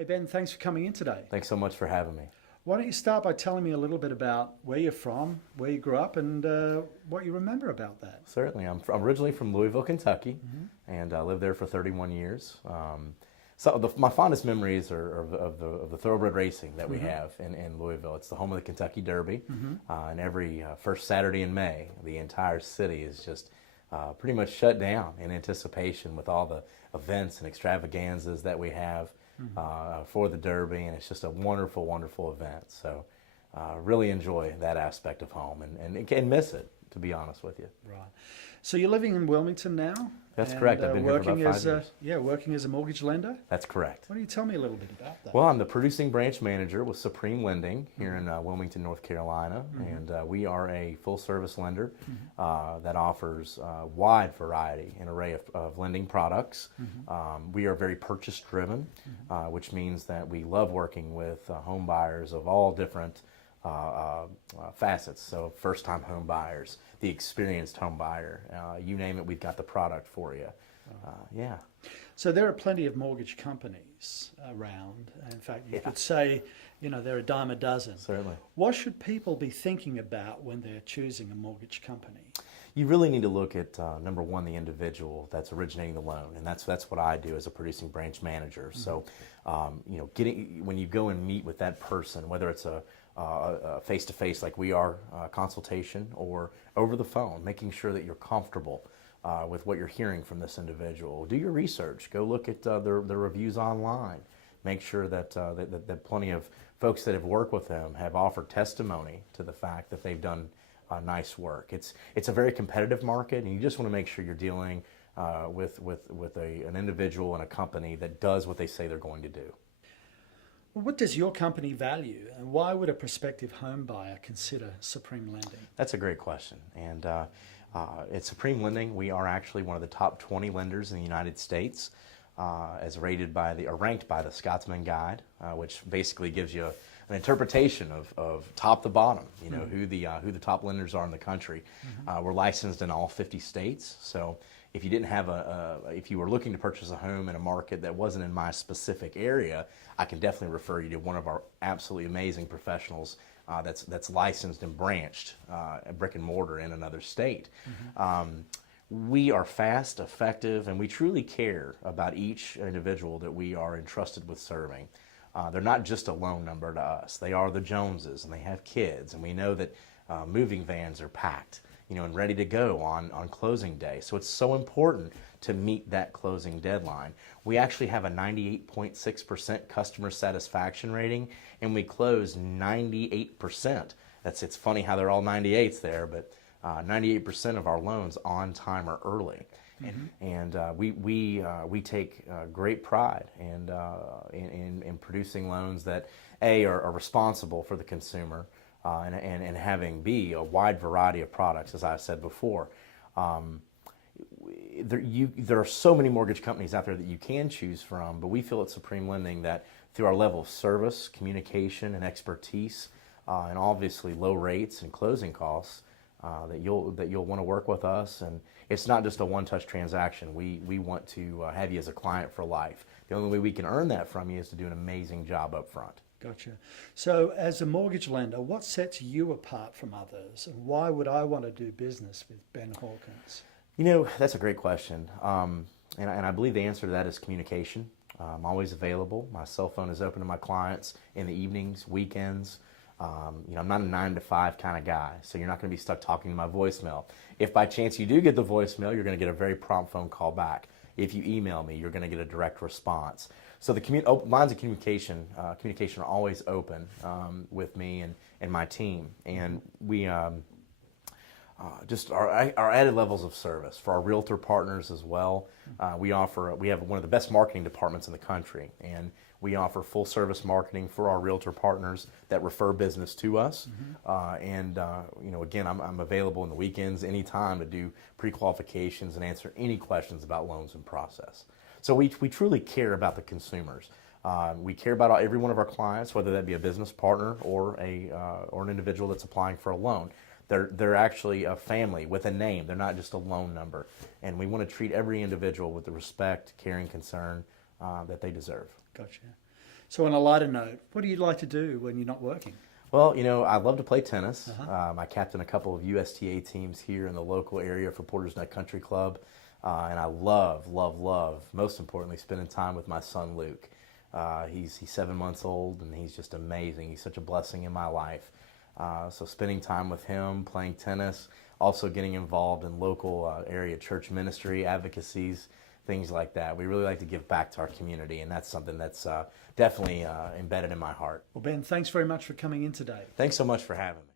Hey Ben, thanks for coming in today. Thanks so much for having me. Why don't you start by telling me a little bit about where you're from, where you grew up, and what you remember about that? Certainly. I'm originally from Louisville, Kentucky, and I lived there for 31 years. My fondest memories are of the thoroughbred racing that we have in Louisville. It's the home of the Kentucky Derby, and every first Saturday in May, the entire city is just pretty much shut down in anticipation with all the events and extravaganzas that we have for the Derby, and it's just a wonderful, wonderful event. So really enjoy that aspect of home and can miss it, to be honest with you. Right. So you're living in Wilmington now? That's correct. I've been here for about 5 years. Yeah, working as a mortgage lender? That's correct. Why don't you tell me a little bit about that? Well, I'm the producing branch manager with Supreme Lending here in Wilmington, North Carolina, and we are a full-service lender that offers a wide variety and array of lending products. We are very purchase-driven, which means that we love working with home buyers of all different facets. So first-time home buyers, the experienced home buyer, you name it, we've got the product for you. Yeah. So there are plenty of mortgage companies around. In fact, you could say, they're a dime a dozen. Certainly. What should people be thinking about when they're choosing a mortgage company? You really need to look at number one, the individual that's originating the loan, and that's what I do as a producing branch manager. So, when you go and meet with that person, whether it's a face-to-face like we are consultation or over the phone, making sure that you're comfortable with what you're hearing from this individual. Do your research. Go look at the reviews online. Make sure that plenty of folks that have worked with them have offered testimony to the fact that they've done nice work. It's a very competitive market, and you just want to make sure you're dealing with an individual and a company that does what they say they're going to do. Well, what does your company value, and why would a prospective home buyer consider Supreme Lending? That's a great question. And at Supreme Lending, we are actually one of the top 20 lenders in the United States, as ranked by the Scotsman Guide, which basically gives you an interpretation of top to bottom. Who the top lenders are in the country. We're licensed in all 50 states, so if you didn't have if you were looking to purchase a home in a market that wasn't in my specific area, I can definitely refer you to one of our absolutely amazing professionals that's licensed and branched brick and mortar in another state. We are fast, effective, and we truly care about each individual that we are entrusted with serving. They're not just a loan number to us. They are the Joneses, and they have kids, and we know that moving vans are packed, and ready to go on closing day. So it's so important to meet that closing deadline. We actually have a 98.6% customer satisfaction rating, and we close 98%. It's funny how they're all 98s there, but 98% of our loans on time or early. And we take great pride in producing loans that are responsible for the consumer, and having a wide variety of products, as I said before. There are so many mortgage companies out there that you can choose from, but we feel at Supreme Lending that through our level of service, communication, and expertise, and obviously low rates and closing costs, that you'll want to work with us. And it's not just a one-touch transaction. We want to have you as a client for life. The only way we can earn that from you is to do an amazing job up front. Gotcha. So as a mortgage lender, what sets you apart from others, and why would I want to do business with Ben Hawkins? That's a great question. And I believe the answer to that is communication. I'm always available. My cell phone is open to my clients in the evenings, weekends. I'm not a 9-to-5 kind of guy, so you're not going to be stuck talking to my voicemail. If by chance you do get the voicemail, you're going to get a very prompt phone call back. If you email me, you're going to get a direct response. So the lines of communication are always open with me and my team. And we just our added levels of service for our realtor partners as well. We have one of the best marketing departments in the country, and we offer full service marketing for our realtor partners that refer business to us. Again, I'm available in the weekends, anytime, to do pre-qualifications and answer any questions about loans and process. So we truly care about the consumers. We care about every one of our clients, whether that be a business partner or an individual that's applying for a loan. They're actually a family with a name. They're not just a loan number. And we want to treat every individual with the respect, care, and concern that they deserve. Gotcha. So on a lighter note, what do you like to do when you're not working? Well, I love to play tennis. I captain a couple of USTA teams here in the local area for Porter's Nut Country Club. And I love, love, love, most importantly, spending time with my son, Luke. He's 7 months old, and he's just amazing. He's such a blessing in my life. So spending time with him, playing tennis, also getting involved in local area church ministry, advocacies, things like that. We really like to give back to our community, and that's something that's definitely embedded in my heart. Well, Ben, thanks very much for coming in today. Thanks so much for having me.